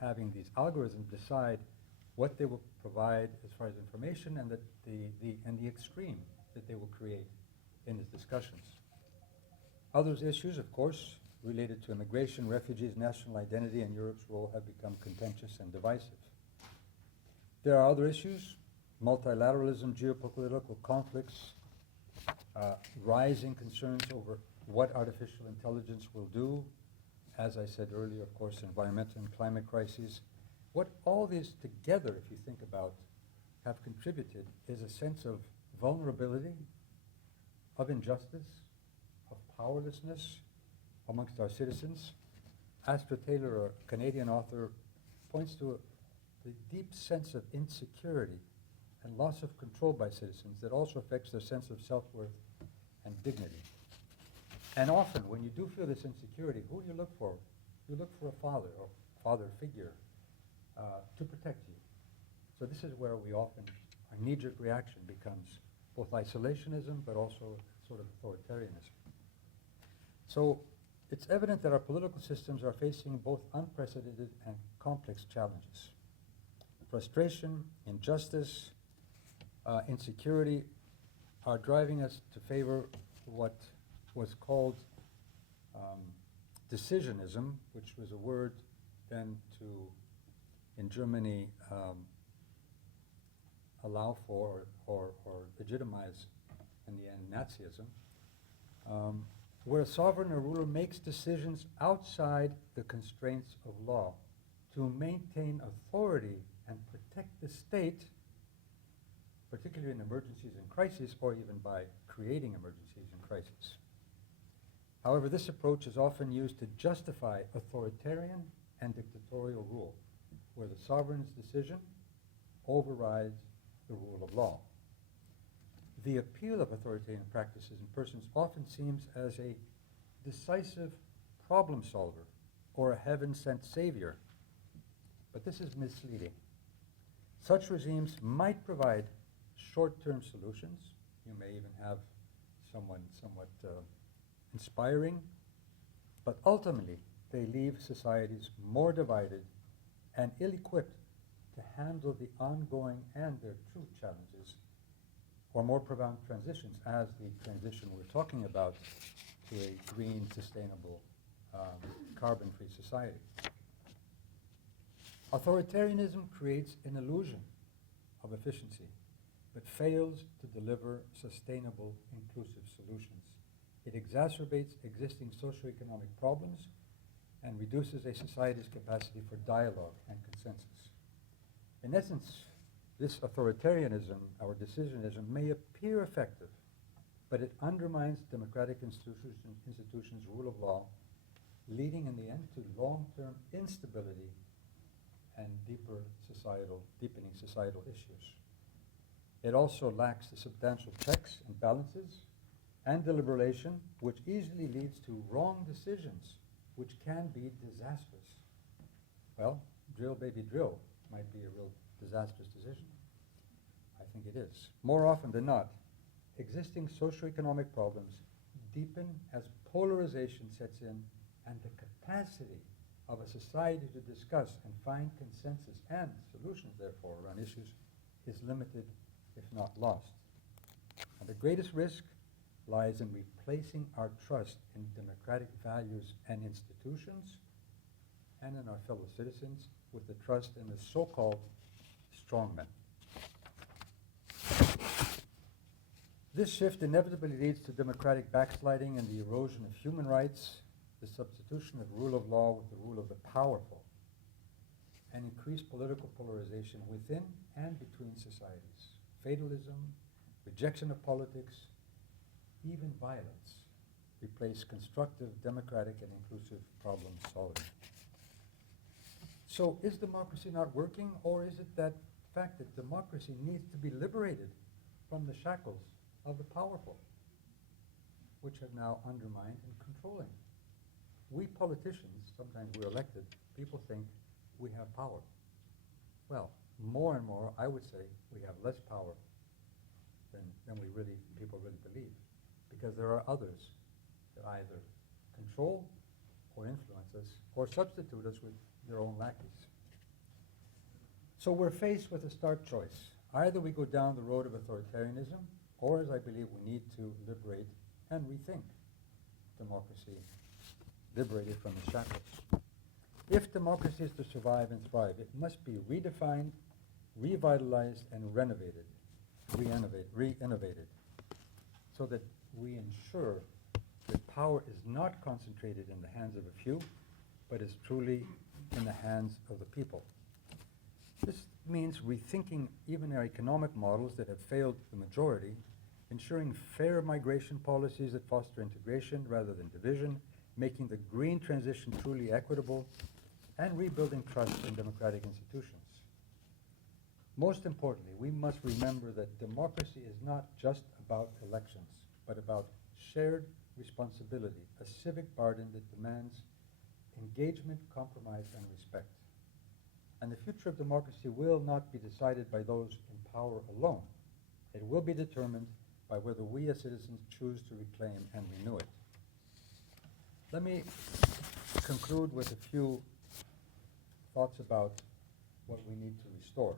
having these algorithms decide what they will provide as far as information, and the extreme that they will create in these discussions. Other issues, of course, related to immigration, refugees, national identity, and Europe's role have become contentious and divisive. There are other issues: multilateralism, geopolitical conflicts, rising concerns over what artificial intelligence will do. As I said earlier, of course, environmental and climate crises. What all these together, if you think about, have contributed is a sense of vulnerability, of injustice, of powerlessness amongst our citizens. Astra Taylor, a Canadian author, points to the deep sense of insecurity and loss of control by citizens that also affects their sense of self-worth and dignity. And often, when you do feel this insecurity, who do you look for? You look for a father or father figure to protect you. So this is where we often, our knee-jerk reaction becomes both isolationism, but also sort of authoritarianism. So it's evident that our political systems are facing both unprecedented and complex challenges. Frustration, injustice, insecurity are driving us to favor what was called decisionism, which was a word then to, in Germany, allow for or legitimize, in the end, Nazism, where a sovereign or ruler makes decisions outside the constraints of law to maintain authority and protect the state, particularly in emergencies and crises, or even by creating emergencies and crises. However, this approach is often used to justify authoritarian and dictatorial rule, where the sovereign's decision overrides the rule of law. The appeal of authoritarian practices in persons often seems as a decisive problem solver or a heaven-sent savior, but this is misleading. Such regimes might provide short-term solutions. You may even have someone somewhat inspiring, but ultimately they leave societies more divided and ill-equipped to handle the ongoing and their true challenges, or more profound transitions, as the transition we're talking about to a green, sustainable, carbon-free society. Authoritarianism creates an illusion of efficiency, but fails to deliver sustainable, inclusive solutions. It exacerbates existing socioeconomic problems and reduces a society's capacity for dialogue and consensus. In essence, this authoritarianism, or decisionism, may appear effective, but it undermines democratic institutions' rule of law, leading in the end to long-term instability and deepening societal issues. It also lacks the substantial checks and balances and deliberation, which easily leads to wrong decisions, which can be disastrous. Well, drill, baby, drill might be a real disastrous decision. I think it is. More often than not, existing socioeconomic problems deepen as polarization sets in, and the capacity of a society to discuss and find consensus and solutions, therefore, around issues is limited, if not lost. And the greatest risk lies in replacing our trust in democratic values and institutions and in our fellow citizens with the trust in the so-called strongmen. This shift inevitably leads to democratic backsliding and the erosion of human rights, the substitution of rule of law with the rule of the powerful, and increased political polarization within and between societies. Fatalism, rejection of politics, even violence replace constructive, democratic, and inclusive problem solving. So is democracy not working, or is it that fact that democracy needs to be liberated from the shackles of the powerful, which have now undermined and controlling? We politicians, sometimes we're elected, people think we have power. Well, more and more, I would say, we have less power than people really believe, because there are others that either control or influence us or substitute us with their own lackeys. So we're faced with a stark choice. Either we go down the road of authoritarianism, or, as I believe, we need to liberate and rethink democracy, liberated from the shackles. If democracy is to survive and thrive, it must be redefined, revitalized, and re-innovated, so that we ensure that power is not concentrated in the hands of a few, but is truly in the hands of the people. This means rethinking even our economic models that have failed the majority, ensuring fair migration policies that foster integration rather than division, making the green transition truly equitable, and rebuilding trust in democratic institutions. Most importantly, we must remember that democracy is not just about elections, but about shared responsibility, a civic burden that demands engagement, compromise, and respect. And the future of democracy will not be decided by those in power alone. It will be determined by whether we as citizens choose to reclaim and renew it. Let me conclude with a few thoughts about what we need to restore.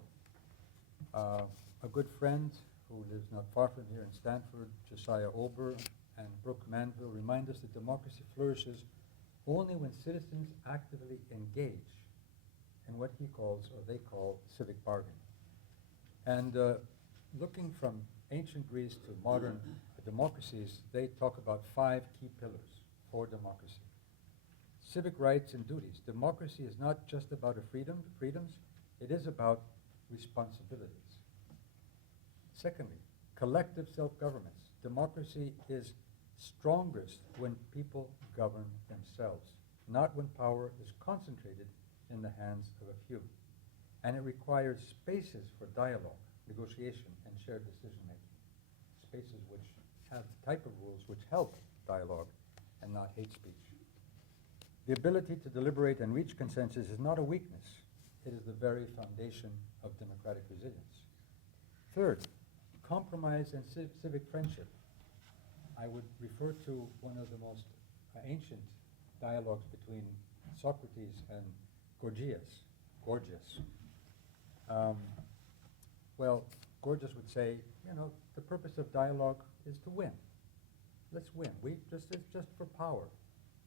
A good friend who lives not far from here in Stanford, Josiah Ober, and Brooke Manville remind us that democracy flourishes only when citizens actively engage in what he calls, or they call, civic bargain. And looking from ancient Greece to modern democracies, they talk about 5 key pillars for democracy. Civic rights and duties. Democracy is not just about freedoms, it is about responsibilities. Secondly, collective self-governments. Democracy is strongest when people govern themselves, not when power is concentrated in the hands of a few. And it requires spaces for dialogue, negotiation, and shared decision-making. Spaces which have the type of rules which help dialogue and not hate speech. The ability to deliberate and reach consensus is not a weakness. It is the very foundation of democratic resilience. Third, compromise and civic friendship. I would refer to one of the most ancient dialogues between Socrates and Gorgias. Gorgias would say, the purpose of dialogue is to win. Let's win. It's just for power.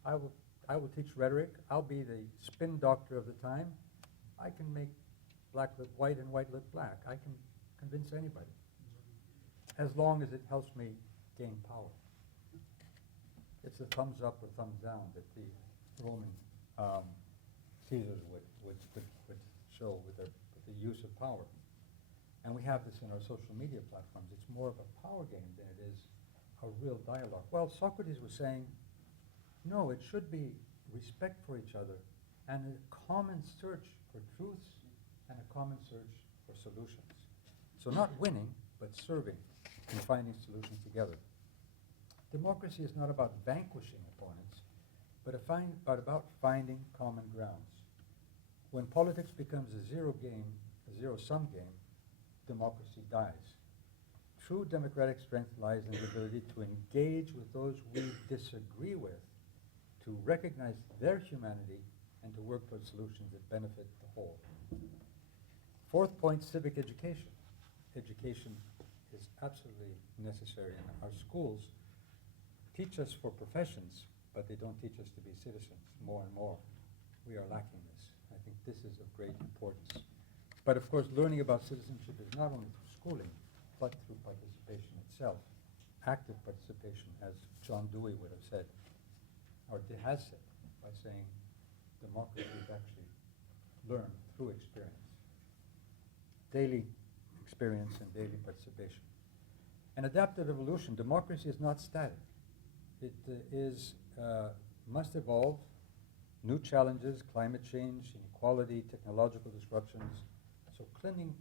I will teach rhetoric. I'll be the spin doctor of the time. I can make black look white and white look black. I can convince anybody, as long as it helps me gain power. It's a thumbs up or thumbs down that the Roman Caesars would show with the use of power. And we have this in our social media platforms. It's more of a power game than it is a real dialogue. Well, Socrates was saying, no, it should be respect for each other and a common search for truths and a common search for solutions. So not winning, but serving and finding solutions together. Democracy is not about vanquishing opponents, but about finding common grounds. When politics becomes a zero-sum game, democracy dies. True democratic strength lies in the ability to engage with those we disagree with, to recognize their humanity, and to work towards solutions that benefit the whole. Fourth point, civic education. Education is absolutely necessary in our schools. teach us for professions, but they don't teach us to be citizens more and more. We are lacking this. I think this is of great importance. But of course, learning about citizenship is not only through schooling, but through participation itself. Active participation, as John Dewey would have said, or has said, by saying democracy is actually learned through experience. Daily experience and daily participation. An adaptive evolution, democracy is not static. It must evolve. New challenges, climate change, inequality, technological disruptions. So clinging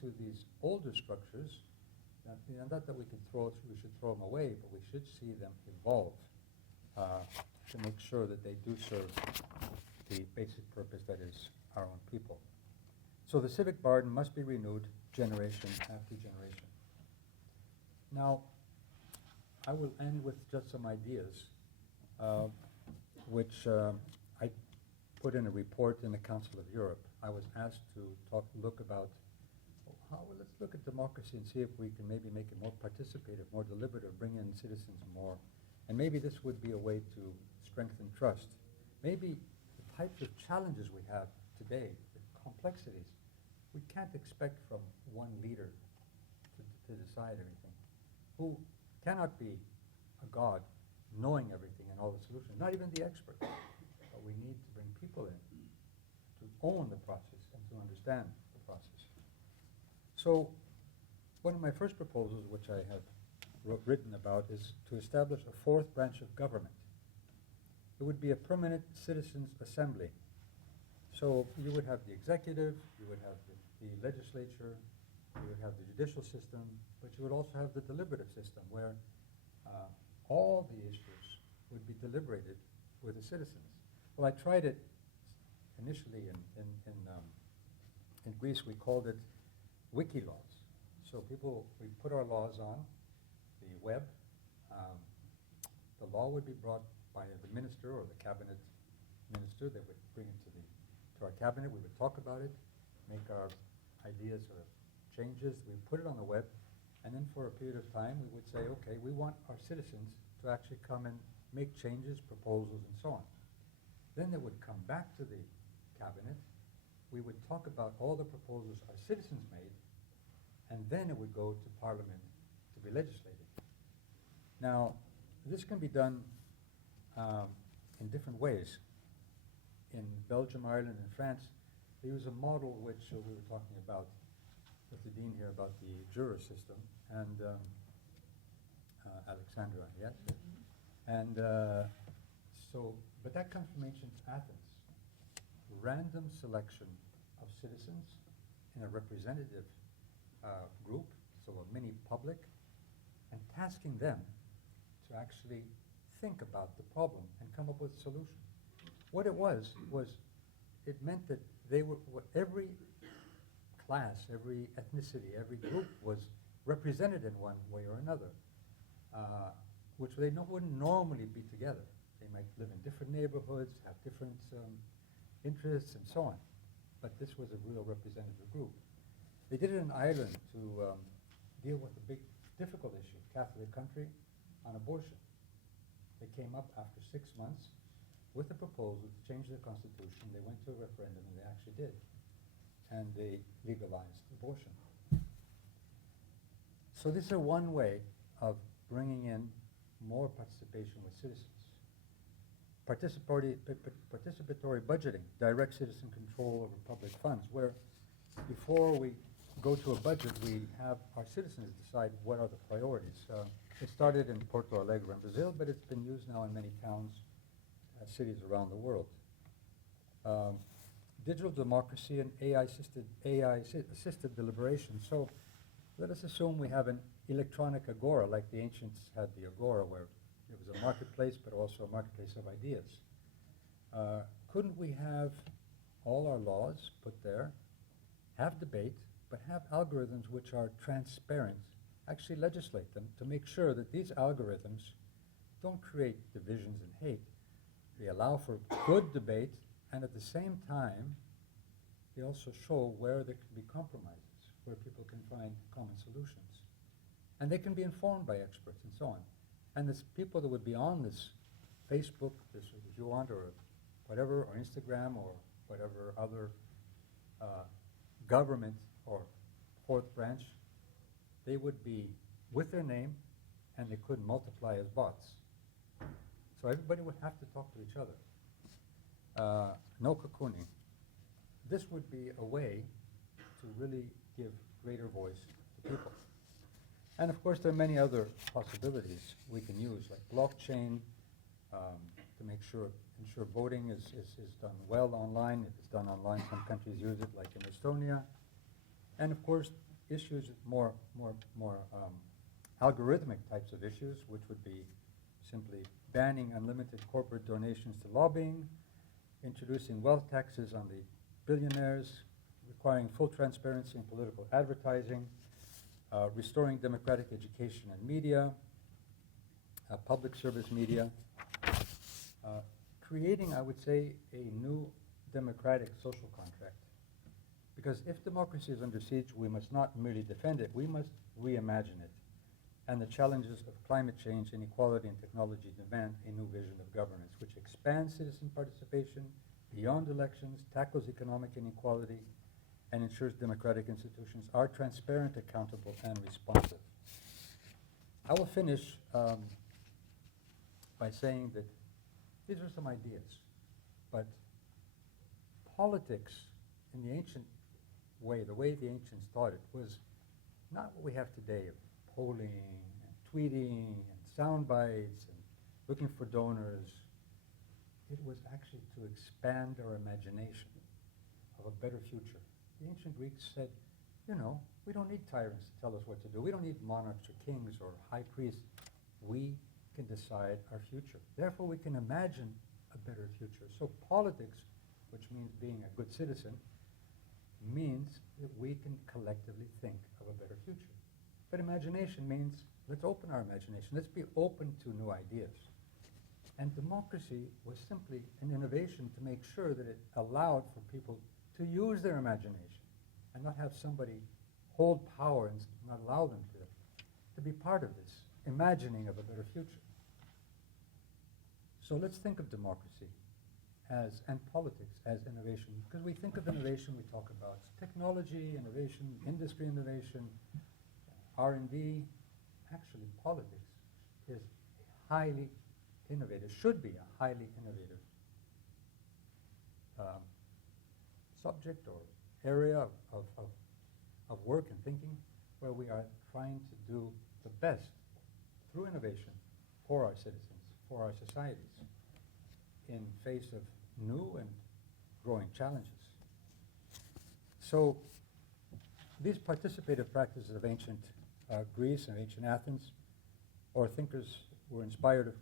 to these older structures, not that we should throw them away, but we should see them evolve to make sure that they do serve the basic purpose that is our own people. So the civic garden must be renewed generation after generation. Now, I will end with just some ideas, which I put in a report in the Council of Europe. I was asked to look about let's look at democracy and see if we can maybe make it more participative, more deliberative, bring in citizens more. And maybe this would be a way to strengthen trust. Maybe the types of challenges we have today, the complexities, we can't expect from one leader to decide everything, who cannot be a god knowing everything and all the solutions, not even the experts. But we need to bring people in to own the process and to understand the process. So one of my first proposals, which I have written about, is to establish a fourth branch of government. It would be a permanent citizens' assembly. So you would have the executive, you would have the legislature, you would have the judicial system, but you would also have the deliberative system, where all the issues would be deliberated with the citizens. Well, I tried it initially in Greece. We called it wiki laws. So we put our laws on the web. The law would be brought by the minister or the cabinet minister. They would bring it to our cabinet. We would talk about it, make our ideas or changes. We would put it on the web, and then for a period of time, we would say, okay, we want our citizens to actually come and make changes, proposals, and so on. Then they would come back to the cabinet. We would talk about all the proposals our citizens made, and then it would go to Parliament to be legislated. Now, this can be done in different ways. In Belgium, Ireland, and France, they use a model which we were talking about with the dean here about the juror system, and Alexandra, yes? And but that comes from ancient Athens. Random selection of citizens in a representative group, so a mini public, and tasking them to actually think about the problem and come up with a solution. What it was it meant that every class, every ethnicity, every group was represented in one way or another, which they wouldn't normally be together. They might live in different neighborhoods, have different interests, and so on. But this was a real representative group. They did it in Ireland to deal with a big, difficult issue, Catholic country, on abortion. They came up after 6 months with a proposal to change their constitution. They went to a referendum, and they actually did. And they legalized abortion. So this is one way of bringing in more participation with citizens. Participatory budgeting, direct citizen control over public funds, where before we go to a budget, we have our citizens decide what are the priorities. It started in Porto Alegre in Brazil, but it's been used now in many towns, cities around the world. Digital democracy and AI-assisted deliberation. So let us assume we have an electronic agora, like the ancients had the agora, where it was a marketplace, but also a marketplace of ideas. Couldn't we have all our laws put there, have debate, but have algorithms which are transparent, actually legislate them to make sure that these algorithms don't create divisions and hate. They allow for good debate, and at the same time, they also show where there can be compromises, where people can find common solutions. And they can be informed by experts and so on. And there's people that would be on this Facebook, this if you want, or whatever, or Instagram, or whatever other government or fourth branch, they would be with their name, and they could multiply as bots. So everybody would have to talk to each other. No cocooning. This would be a way to really give greater voice to people. And of course, there are many other possibilities we can use, like blockchain, to ensure voting is done well online. If it's done online, some countries use it, like in Estonia. And of course, issues more algorithmic types of issues, which would be simply banning unlimited corporate donations to lobbying, introducing wealth taxes on the billionaires, requiring full transparency in political advertising, restoring democratic education and media, public service media, creating, I would say, a new democratic social contract. Because if democracy is under siege, we must not merely defend it, we must reimagine it. And the challenges of climate change, inequality, and technology demand a new vision of governance, which expands citizen participation beyond elections, tackles economic inequality, and ensures democratic institutions are transparent, accountable, and responsive. I will finish by saying that these are some ideas, but politics in the ancient way, the way the ancients thought it, was not what we have today of polling and tweeting and sound bites and looking for donors. It was actually to expand our imagination of a better future. The ancient Greeks said, we don't need tyrants to tell us what to do. We don't need monarchs or kings or high priests. We can decide our future. Therefore, we can imagine a better future. So politics, which means being a good citizen, means that we can collectively think of a better future. But imagination means, let's open our imagination. Let's be open to new ideas. And democracy was simply an innovation to make sure that it allowed for people to use their imagination and not have somebody hold power and not allow them to be part of this imagining of a better future. So let's think of democracy and politics as innovation. Because we think of innovation, we talk about technology, innovation, industry innovation, R&D. Actually, politics is highly innovative, should be a highly innovative subject or area of work and thinking, where we are trying to do the best through innovation for our citizens, for our societies, in face of new and growing challenges. So these participative practices of ancient Greece and ancient Athens, or thinkers were inspired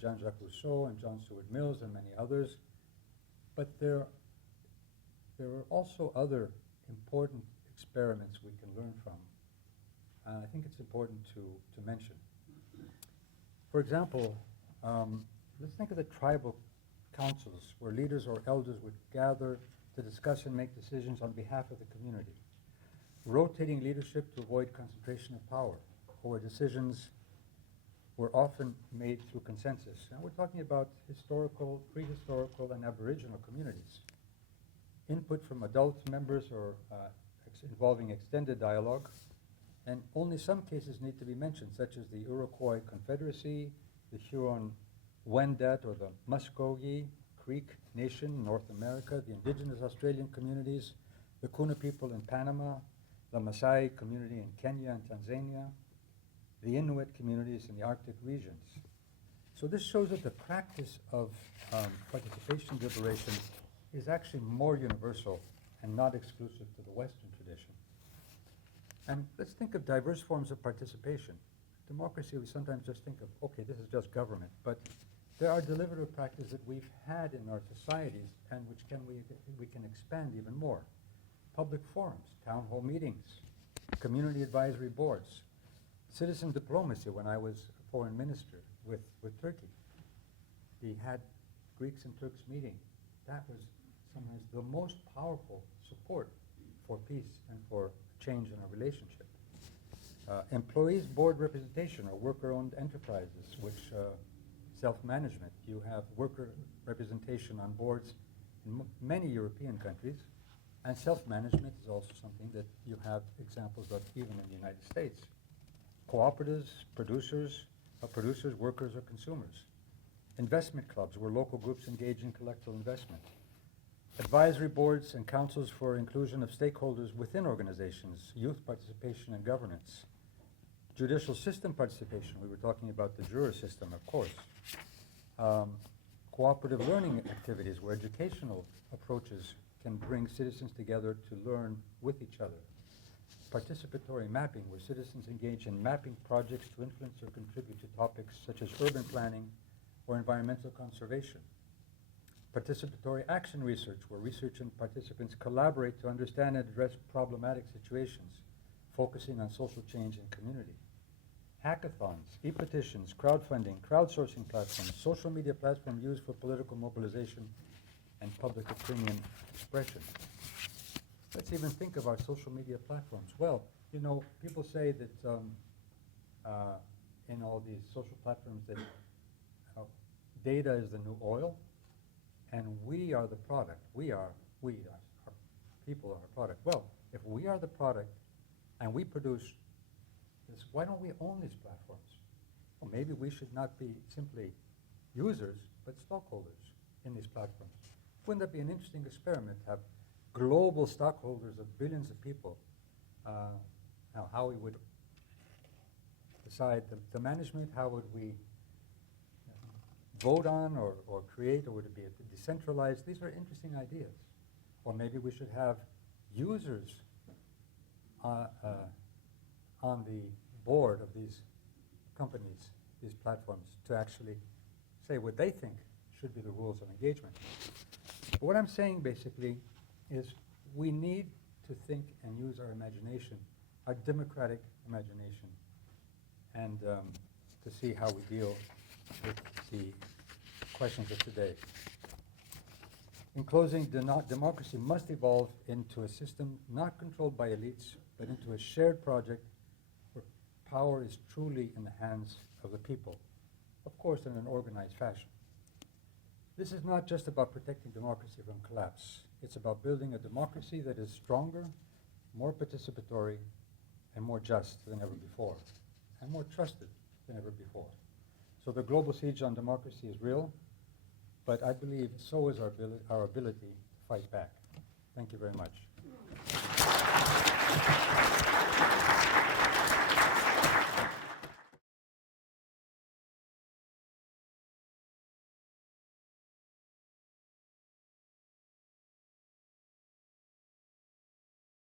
Jean-Jacques Rousseau and John Stuart Mills and many others, but there are also other important experiments we can learn from, and I think it's important to mention. For example, let's think of the tribal councils, where leaders or elders would gather to discuss and make decisions on behalf of the community. Rotating leadership to avoid concentration of power, where decisions were often made through consensus. And we're talking about historical, prehistorical, and aboriginal communities. Input from adult members or involving extended dialogue, and only some cases need to be mentioned, such as the Iroquois Confederacy, the Huron-Wendat or the Muskogee Creek Nation in North America, the indigenous Australian communities, the Kuna people in Panama, the Maasai community in Kenya and Tanzania, the Inuit communities in the Arctic regions. So this shows that the practice of participation deliberation is actually more universal and not exclusive to the Western tradition. And let's think of diverse forms of participation. Democracy, we sometimes just think of, okay, this is just government, but there are deliberative practices that we've had in our societies and which we can expand even more. Public forums, town hall meetings, community advisory boards, citizen diplomacy. When I was foreign minister with Turkey, we had Greeks and Turks meeting. That was sometimes the most powerful support for peace and for change in our relationship. Employees board representation or worker-owned enterprises, which self-management. You have worker representation on boards in many European countries, and self-management is also something that you have examples of even in the United States. Cooperatives, producers, workers, or consumers. Investment clubs, where local groups engage in collective investment. Advisory boards and councils for inclusion of stakeholders within organizations, youth participation and governance. Judicial system participation, we were talking about the juror system, of course. Cooperative learning activities, where educational approaches can bring citizens together to learn with each other. Participatory mapping, where citizens engage in mapping projects to influence or contribute to topics such as urban planning or environmental conservation. Participatory action research, where research and participants collaborate to understand and address problematic situations, focusing on social change and community. Hackathons, e-petitions, crowdfunding, crowdsourcing platforms, social media platforms used for political mobilization and public opinion expression. Let's even think about social media platforms. Well, you know, people say that in all these social platforms that data is the new oil, and we are the product. Our people are our product. Well, if we are the product and we produce this, why don't we own these platforms? Well, maybe we should not be simply users, but stockholders in these platforms. Wouldn't that be an interesting experiment, have global stockholders of billions of people? Now, how we would decide the management, how would we vote on or create, or would it be decentralized? These are interesting ideas. Or maybe we should have users on the board of these companies, these platforms, to actually say what they think should be the rules of engagement. But what I'm saying basically is we need to think and use our imagination, our democratic imagination, and to see how we deal with the questions of today. In closing, democracy must evolve into a system not controlled by elites, but into a shared project where power is truly in the hands of the people, of course in an organized fashion. This is not just about protecting democracy from collapse. It's about building a democracy that is stronger, more participatory, and more just than ever before, and more trusted than ever before. So the global siege on democracy is real, but I believe so is our ability to fight back. Thank you very much.